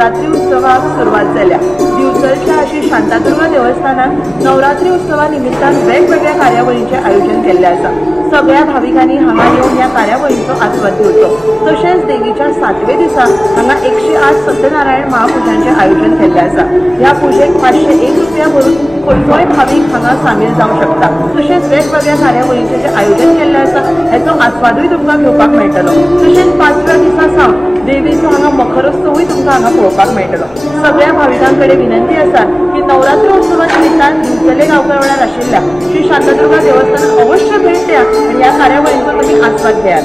नवरात्री उत्सवाक सुरुवात जाल्या। दिवचलच्या अशी शांतादुर्गा देवस्थानात नवरात्री उत्सवा निमित्तान वेगवेगळ्या कार्यावळींचे आयोजन केल्ले आसा। सगळ्या भाविकांनी हांगा येवन ह्या कार्यावळींचो आस्वाद घेवचो। तशेंच देवीच्या 7वे दिसा हांगा 108 सत्यनारायण महापुजांचे आयोजन केल्ले आसा। ह्या पुजेक 501 रुपया भरून खंयचोय भाविक हांगा सामील जावंक शकता। तशेंच वेगवेगळ्या कार्यावळींचे जे आयोजन केल्ले आसा हेचो आस्वादूय तुमकां घेवपाक मेळटलो। तशेंच 5व्या दिसा सावन देवीचो हांगा मखरोत्सवूय तुमकां हांगा पळोवपाक मेळटलो। सगळ्या भाविकांकडे विनंती आसा की नवरात्री उत्सवा निमित्तान दिवचले गांवकऱ्यार आशिल्ल्या श्री शांतादुर्गा देवस्थानात अवश्य भेट द्या आणि ह्या कार्यावळींचो तुमी आस्वाद घेयात।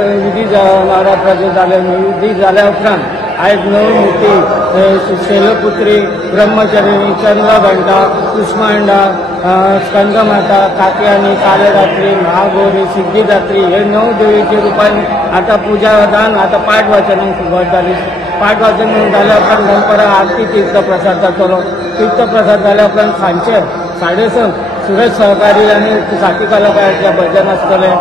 विधी नवरात्राचे विधी जाल्या उपरांत आयज नवी मुर्ती शैलपुत्री ब्रह्मचारिणी चंद्रघंटा कुष्मांडा स्कंदमाता कात्यायनी कालरात्री महागौरी सिद्धिदात्री हे 9 देवीचे रूपान आता पूजा दान आता पाठ वाचनाक सुरवात जाली। पाठ वाचन जाल्या उपरांत दनपरा आरती तीर्थ प्रसाद जातलो। तीर्थ प्रसाद जाल्या उपरांत सांजचे 6:30 सुरेश सहकारी आणि साथी कलाकारांचे भजन आसतले।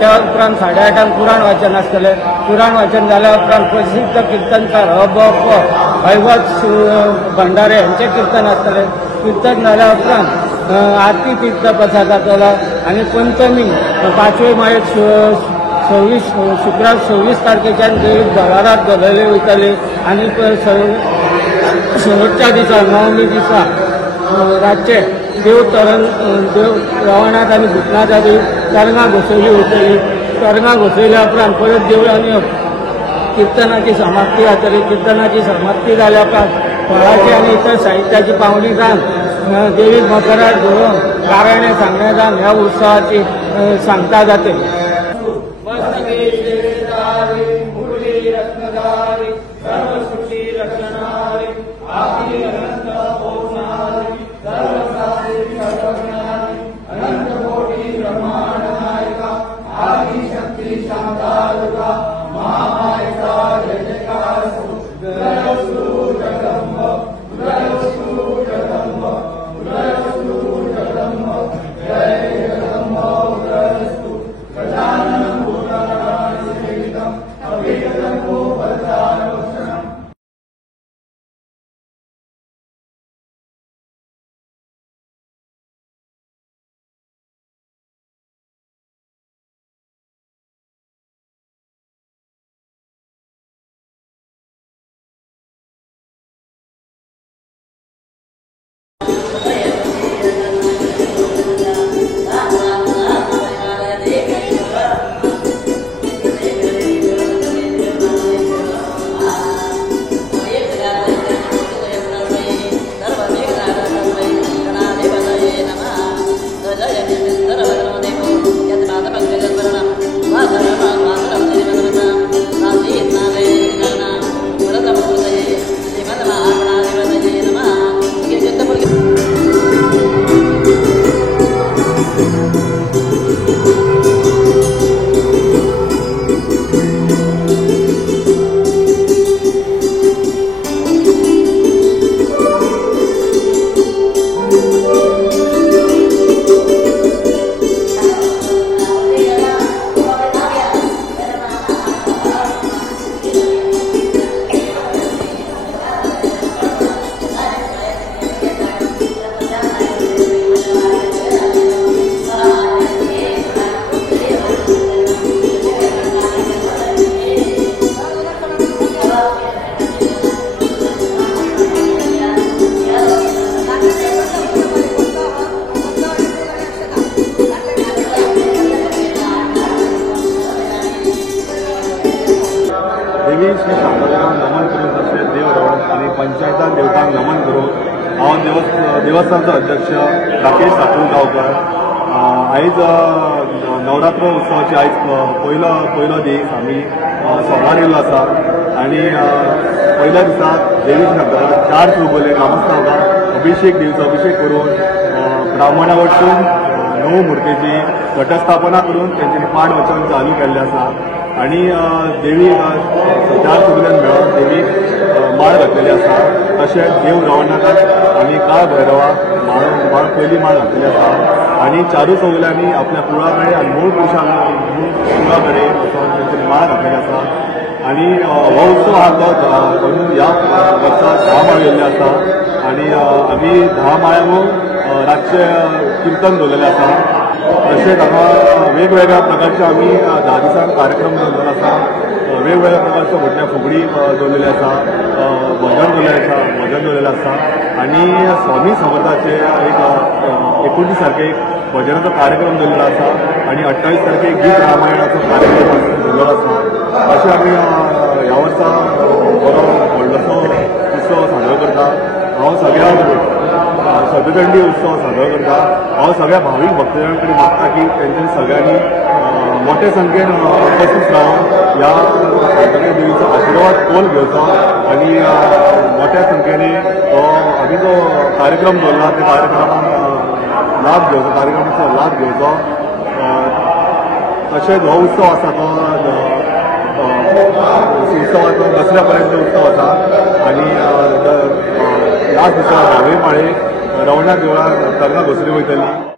त्या उपरांत 8:30 पुराण वाचन आसतले। पुराण वाचन जाल्या उपरांत प्रसिद्ध कीर्तनकार हैवत भंडारे यांचे कीर्तन आसतले। कीर्तन जाल्या उपरांत आरती तीर्थ प्रसाद जातलो आणि पंचमी 5वे माळेक 26 शुक्रार 26 तारखेच्यान देवी दरबारात घालयली वयतली आणि शेवटच्या दिसा 9वी दिसा रातचे देव रवणाथ आणि भूतनाथ आदी तरंगा घोषवली वयतली। तरंगा घोषयल्या उपरांत परत देवळांनी कीर्तनाची समाप्ती जातली। कीर्तनाची समाप्ती जाल्या उपरांत फळाची आणि इतर साहित्याची पावणी जावन देवीक मकरात धरून गाराणे सांगण्यात ह्या उत्सवाची सांगता जाते. देवी श्री शांतादेवाक नमन करून तशेंच देव रवण आनी पंचायतान देवतांक नमन करून हांव देवस्थानचो अध्यक्ष राकेश सातूरगांवकर. आयज नवरात्र उत्सवाची आयज पयलो दीस आमी सोमार येयल्लो आसा आनी पयल्या दिसाक देवी शांतादेवाक 4 चौगुले नामस्तावकां अभिषेक दिवचो. अभिषेक करून ब्राह्मणा वटसून 9 मुर्तेची घटस्थापना करून तेंच्यांनी पाठ वचन चालू केल्लें आसा आनी देवी 4 चौगुल्यान मेळोन देवीक माळ घातलेली आसा. तशेंच देव रवनाकाक आनी काळ भैरवाक माळ पयली माळ घातलेली आसा आनी 4 चौगुल्यांनी आपल्या कुळा कडेन आनी मूळ पुरुषांक कुळा कडेन वचोन तेंच्यांनी माळ घातलेली आसा. आनी हो उत्सव आहा तो ह्या वर्सा 10 माळ येयल्ले आसा आनी आमी 10 माळ्यांक रातचे किर्तन दवरलेलें आसा. तशेंच हांगा वेगवेगळ्या प्रकारचे आमी 10 दिसांक कार्यक्रम दवरलेलो आसा. वेगवेगळ्या प्रकारच्यो व्हडल्या फुगडी दवरलेल्यो आसा, भजन दवरलेलें आसा आनी स्वामी समर्थाचे एक 29 तारखेक भजनाचो कार्यक्रम दवरलेलो आसा आनी 28 तारखेक गीत रामायणाचो कार्यक्रम दवरलेलो आसा. अशें आमी ह्या वर्सा बरो व्हडलोसो उत्सव साजरो करता. हांव सगळ्या सतचंडी उत्सव साजरो करता. हांव सगळ्या भावीक भक्तां कडेन मागता की तेंच्यांनी सगळ्यांनी मोठ्या संख्येन उपस्थित रावन ह्या शांतादेवी देवीचो आशिर्वाद कोल घेवचो आनी मोठ्या संख्येने आमी जो कार्यक्रम दवरला त्या कार्यक्रमाक लाभ घेवचो, कार्यक्रमाचो लाभ घेवचो. तशेंच हो उत्सव आसा तो उत्सवाचो दसऱ्या पर्यंत उत्सव आसा आनी ह्याच दिसा 10वे माळेक रवणा देवळाक तरंगा बसली वयतली.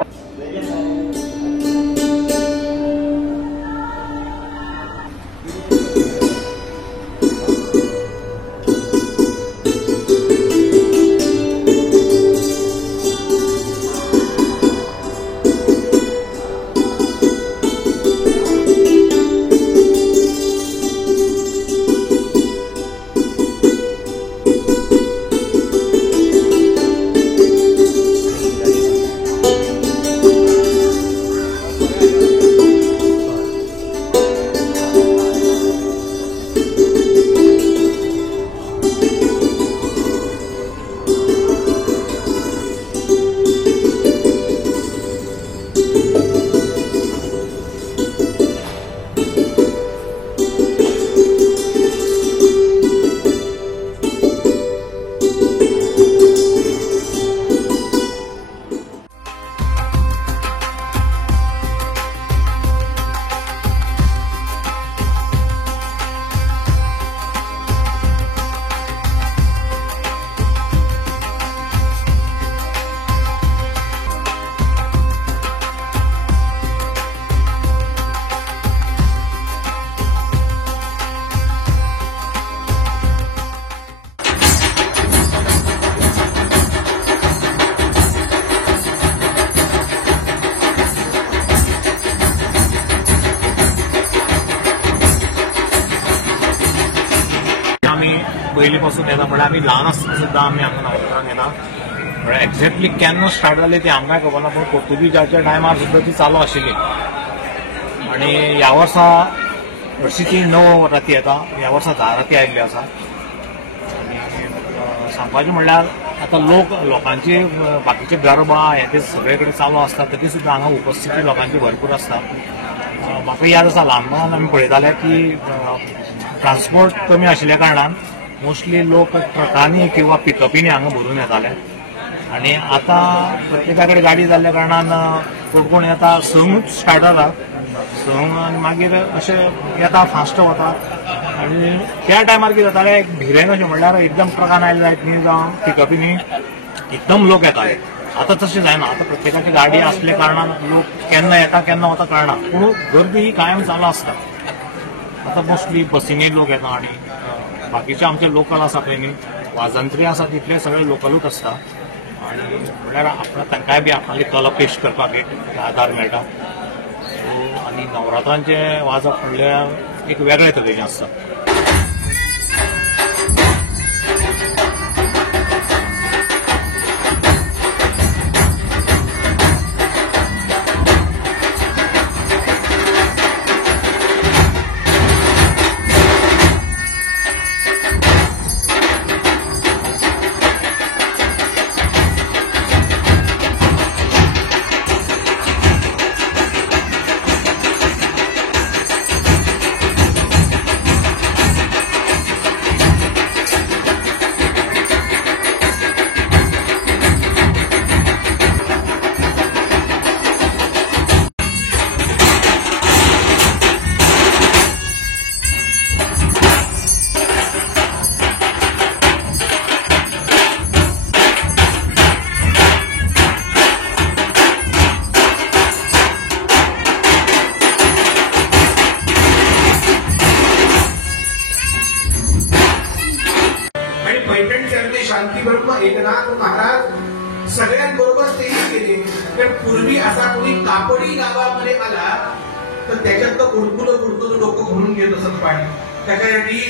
पयलीं पासून येता म्हणल्यार आमी ल्हान आसतना सुद्दां आमी हांगा नवरात्रांक येता म्हळ्यार एक्झॅक्टली केन्ना स्टार्ट जाली ती आमकांय खबर ना, पूण पोर्तुगीजाच्या टायमार सुद्दां ती चालू आशिल्ली. आनी ह्या वर्सा हरशीं ती 9 राती येता, ह्या वर्सा 10 राती आयिल्ली आसा. आनी सांगपाचें म्हणल्यार आतां लोकांची बाकीचे गरबा हे ते सगळे कडेन चालू आसता, तरी सुद्दां हांगा उपस्थिती लोकांची भरपूर आसता. म्हाका याद आसा ल्हानपणान आमी पळयताले की ट्रान्सपोर्ट कमी आशिल्ल्या कारणान मोस्टली लोक ट्रकांनी किंवा पिकअपींनी हांगा भरून येताले. आनी आतां प्रत्येका कडेन गाडी जाल्ल्या कारणान कोण येता संगूच स्टार्ट जाता, संग आनी मागीर अशें येता फास्ट वता. आनी त्या टायमार कितें जातालें एक भिरेन अशें म्हणल्यार एकदम ट्रकान आयले जायत न्ही जावं पिकअपींनी एकदम लोक येताले. आतां तशें जायना, आतां प्रत्येकाची गाडी आसल्या कारणान लोक केन्ना येता केन्ना वता कळना, पूण गर्दी ही कायम चालू आसता. आतां मोस्टली बसींनी लोक येता आनी बाकीचे आमचे लोकल आसा पळय न्ही वाजंत्री आसा तितले सगळे लोकलूच आसता. आनी म्हळ्यार तांकांय बी आपणाली कला पेश करपाक एक आदार मेळटा. सो आनी नवरात्रांचे वाजप म्हणल्यार एक वेगळे तरेचें आसता. शांतीबरोबर एकनाथ महाराज सगळ्यांबरोबर तेही केले. कारण पूर्वी असा कोणी कापडी गावामध्ये आला तर त्याच्यातलं कुडकुलं लोक भरून घेत असत पाणी. त्याच्यासाठी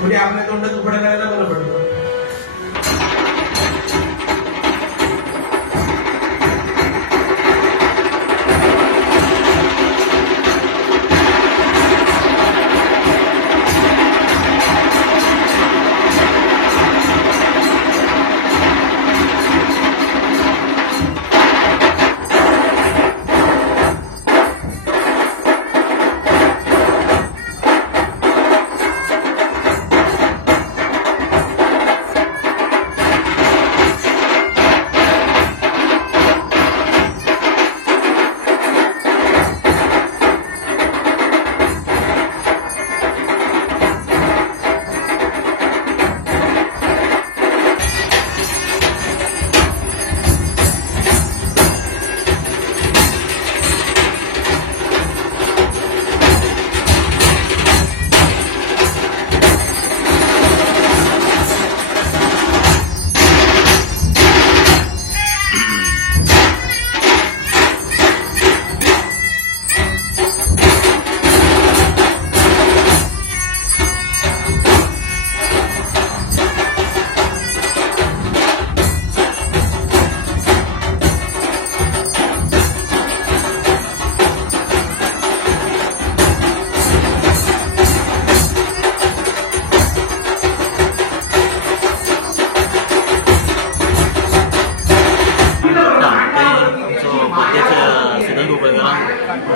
म्हणजे आपल्या तोंडात उघडं करायला बरं पडतं.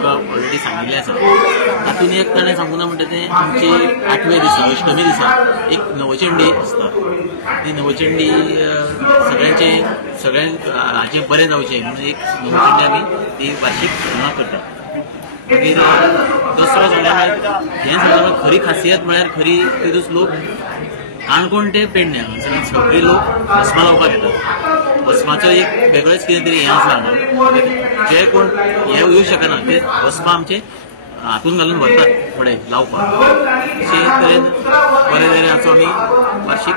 ऑलरेडी सांगिल्लें आसा. तातूंत एक ताणें सांगूं ना म्हणटा तें आमचे 8व्या दिसा अष्टमी दिसा एक नवचंडी आसता. ती नवचंडी सगळ्यांक हाचें बरें जावचें म्हणून एक नवचंडी आमी ती वार्षिक हांगा करता. मागीर दसरो जाल्यार हें सांगता खरी खासियत म्हळ्यार खरी ते दीस लोक काणकोण ते पेडण्या हांगासर सगळे लोक भस्मा लावपाक येतात. भस्माचो एक वेगळेच कितें तरी हें आसा हांगा. जे कोण हे येवंक शकना ते भस्मा आमचे हातून घालून व्हरतात फुडें लावपाक. अशे तरेन बरे तरेन आमी वार्षिक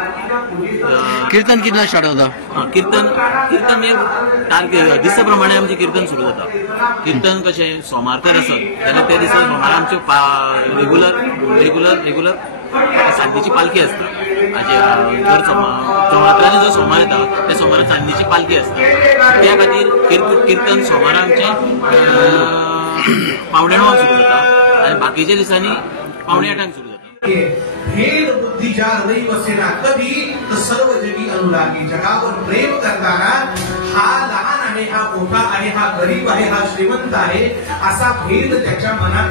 कीर्तन कितल्या स्टार्ट जाता? कीर्तन एक दिसा प्रमाणे आमचें कीर्तन सुरू जाता. कीर्तन कशें सोमारकर आसत जाल्यार त्या दिसा सोमार आमच्यो रेगुलर चांदीची पालखी असता दर चौरात्राचे जो सोमार येता त्या सोमारात चांदीची पालखी असता त्या खातीर कीर्तन सोमारा आमचे पावणे 9 सुरू जाता आणि बाकीच्या दिसांनी पावणे 8 सुरू जाता. भेद बुद्धी ज्या हृदय वसेना कधी तर सर्व जगी अनुरागी. जगावर प्रेम करताना हा लहान आहे, हा मोठा आहे, हा गरीब आहे, हा श्रीमंत आहे असा भेद त्याच्या मनात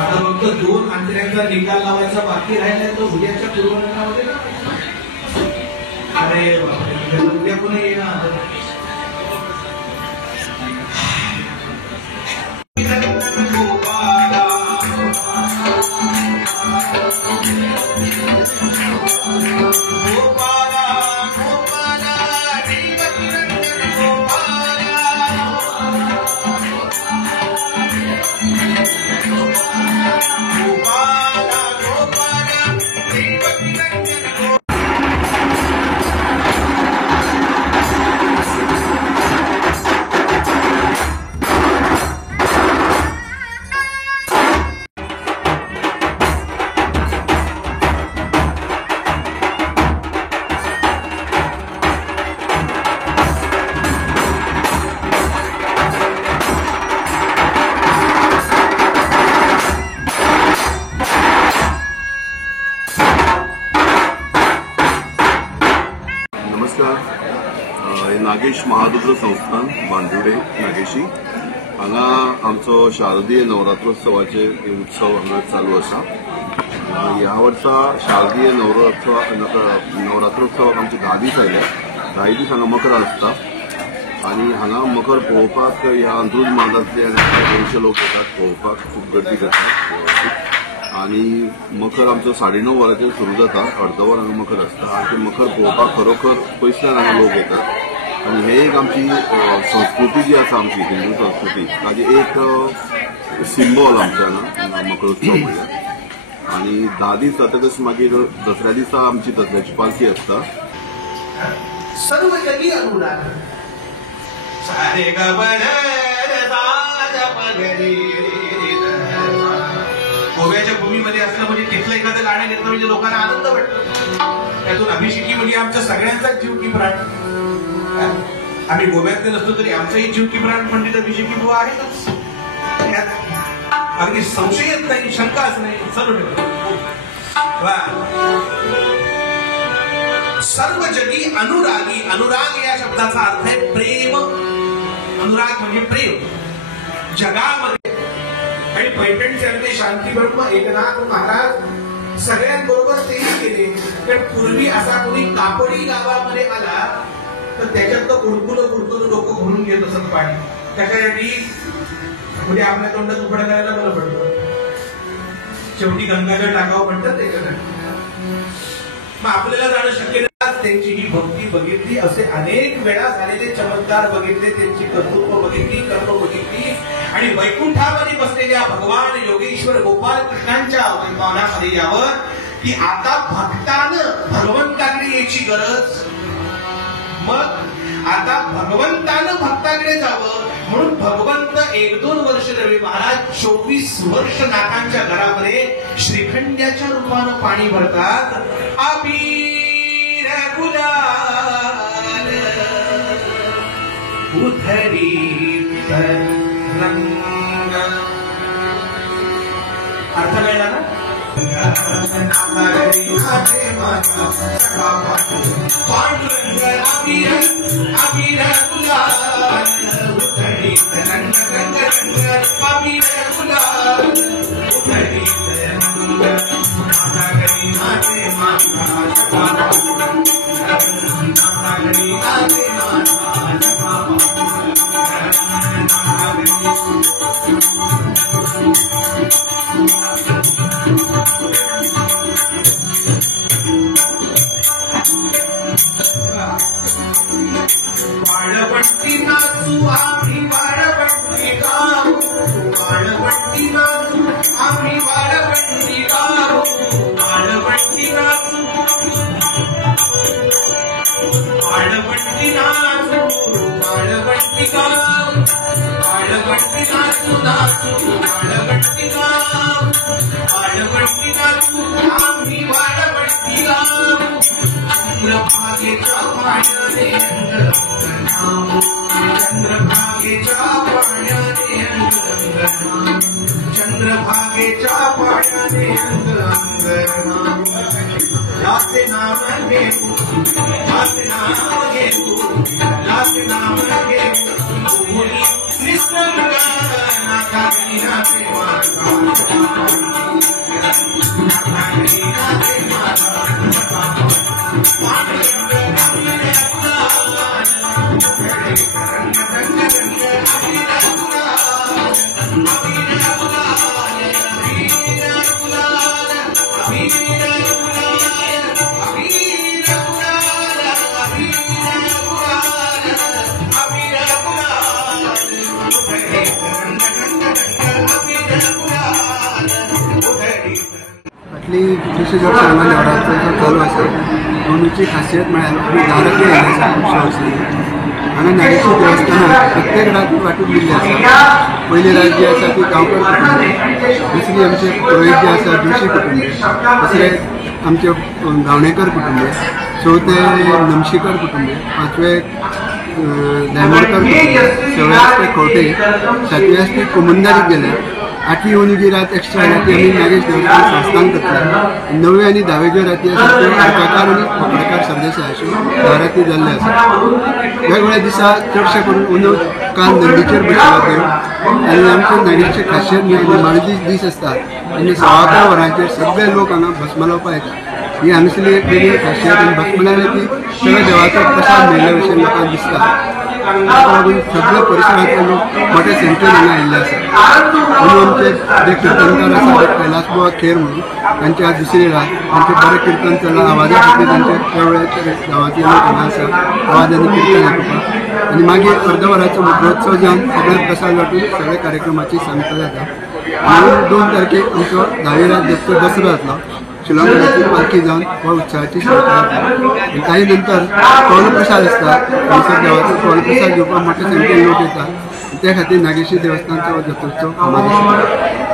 आता फक्त 2 अंतऱ्यांचा निकाल लावायचा बाकी राहिला तो उद्याच्या पूर्वनियोजनामध्ये अरे उद्या कोणी येणार नागेश महारुद्र संस्थान बांदिवडे नागेशी हांगा आमचो शारदीय नवरात्रोत्सवाचे उत्सव हांगा चालू आसा. ह्या वर्सा शारदीय नवरात्रोत्सवाक आमचे 10 दीस आयले. 10 दीस हांगा मकर आसता आनी हांगा मकर पळोवपाक ह्या अंत्रूज मार्गांतले गोंयचे लोक येतात पळोवपाक. खूब गर्दी करतात आनी मकर आमचो 9:30 वरांचेर सुरू जाता. अर्दवर हांगा मकर आसता आनी ते मकर पळोवपाक खरोखर पयसल्यान हांगा लोक येतात. आणि हे एक आमची संस्कृती जी आसा आमची हिंदू संस्कृती ताजी एक सिंबॉल आमच्या हांगा मकरोत्सव म्हणल्यार. आनी 10 दीस जातकच मागीर दसऱ्या दिसा आमची दसऱ्याची पालखी आसता. सर्व जगी अनुराग सारे गोव्याच्या भूमीमध्ये असलं म्हणजे तिथलं एखादं गाणं घेतलं म्हणजे लोकांना आनंद वाटतो. त्यातून अभिषेकी म्हणजे आमच्या सगळ्यांचाच जीव की प्राण. आम्ही गोव्यातले नसतो तरी आमचाही जीव की प्राण पंडित अभिषेकी बुवा आहेतच. अगदी संशयच नाही, शंकाच नाही. सर्व जगी अनुरागी. अनुराग या शब्दाचा अर्थ आहे प्रेम. अनुराग म्हणजे प्रेम जगामध्ये. आणि पैठणचे अगदी शांती ब्रह्म एकनाथ महाराज सगळ्यांबरोबर तेही केले. कारण पूर्वी असा कोणी कापडी गावामध्ये आला तर त्याच्यात उडकुलं लोक भरून घेत असत पाणी. त्याच्यासाठी म्हणजे आपल्या तोंडात उघड करायला बरं पडतं. शेवटी गंगाजळ टाकावं म्हणतात त्याच्यासाठी. मग आपल्याला जाणं शक्य नाही. त्यांची ही भक्ती बघितली, असे अनेक वेळा झालेले चमत्कार बघितले, त्यांची कर्तृत्व बघितली, कर्म बघितली. आणि वैकुंठामध्ये बसलेल्या भगवान योगेश्वर गोपाल कृष्णांच्या पावनामध्ये यावं की आता भक्तानं भगवंताकडे यायची गरज. मग आता भगवंतानं भक्ताकडे जावं म्हणून भगवंत 1-2 वर्ष रवी महाराज 24 वर्ष नाथांच्या घरामध्ये श्रीखंड्याच्या रूपानं पाणी भरतात. अबीर गुलाल उधरीत रंग. अर्थ कळला ना? पांडुरंग अबीर अबीर गुलाल उधरीत रंग रंग रंग. अबीर गुलाल उधरीत रंग. माझा गरी माझे माझा वाळवंटी नाचू आम्ही वाळवंटी गाऊ वाळवंटी नाचू आम्ही वाळवंटी गाऊ वाळवंटी नाचू वाळवंटी नाचू वाळवंटी गाऊ वाळवंटी नाचू नाचू वाळवंटी गाऊ वाळवंटी नाचू आम्ही वाळवंटी गाऊ चंद्रभागेच्या पाण्याने चंद्रभागेच्या पाण्याने चंद्रभागेच्या पाण्याने लासे नाम घेऊ लासे नाम घेऊ लासे नाम घेऊ निसर्ग नाथा फाटली कितलीशींच वर्सां हांगा नवरात्राचो चालू आसा दोनूची खासियत म्हळ्यार दारातली येयल्ली आसा खुबशे वर्सांनी हांगा नागेशी देवस्थानांत प्रत्येक रात वांटून दिल्ली आसा. पयली रात जी आसा ती गांवकार कुटुंबे, दुसरी आमचे पुरोहीत जे आसा जोशी कुटुंबे, तिसरे आमचे गावणेकर कुटुंबे, चवथे नमशीकर कुटुंबे, पांचवे दायमोडकर कुटुंबे, सवे आसते खोटे, सातवी आसते कोमुंदारीक गेले, आठवी ओनी जी रात एक्स्ट्रा राती आमी नागेश देवस्थान संस्थान करतले. 9वी आनी 10वेच्यो राती आसा त्यो अर्काकार आनी फकडाकार सरदेसाय अश्यो 10 राती जाल्ले आसा. वेगवेगळ्या दिसा चडशे करून अंदू काल नंदीचेर बसयलो देव आनी आमचे नागेशचे खाशेर निमाणे दीस आसता आनी 11:15 वरांचेर सगळे लोक हांगा भस्म लावपाक येतात. ही हांगासरली एक वेगळी खाशेत आनी भस्म लायले की सगळ्या देवाचो प्रसाद मेळ्ळे भशेन लोकांक दिसता. ताका लागून सगळे परिसरांतले लोक मोठ्या संख्येन हांगा आयिल्ले आसात. म्हणून आमचे जे कीर्तनकार आसा कैलास बुवा खेर म्हणून तांचे आज दुसरी रात तांचे बरें कीर्तन चल्लां. आवाजा खातीर तांचे वेगवेगळ्या गांवांतले लोक हांगा आसा आवाजांनी कीर्तन आयकुपाक. आनी मागीर अर्द वराचो महोत्सव जावन सगळे प्रसाद वांटून सगळे कार्यक्रमाची सांगता जाता. म्हणून 2 तारखेक आमचो 10वी रात दसरो जातलो. शिलांगणाची पालखी जावन ह्या उत्सवाची सांगता जाता. काही नंतर कौल प्रसाद आसता. थंयसर देवाचो कौल प्रसाद घेवपाक मोठ्या संख्येन लोक येतात. त्या खातीर नागेशी देवस्थानचो जत्रोत्सव फामाद आसा.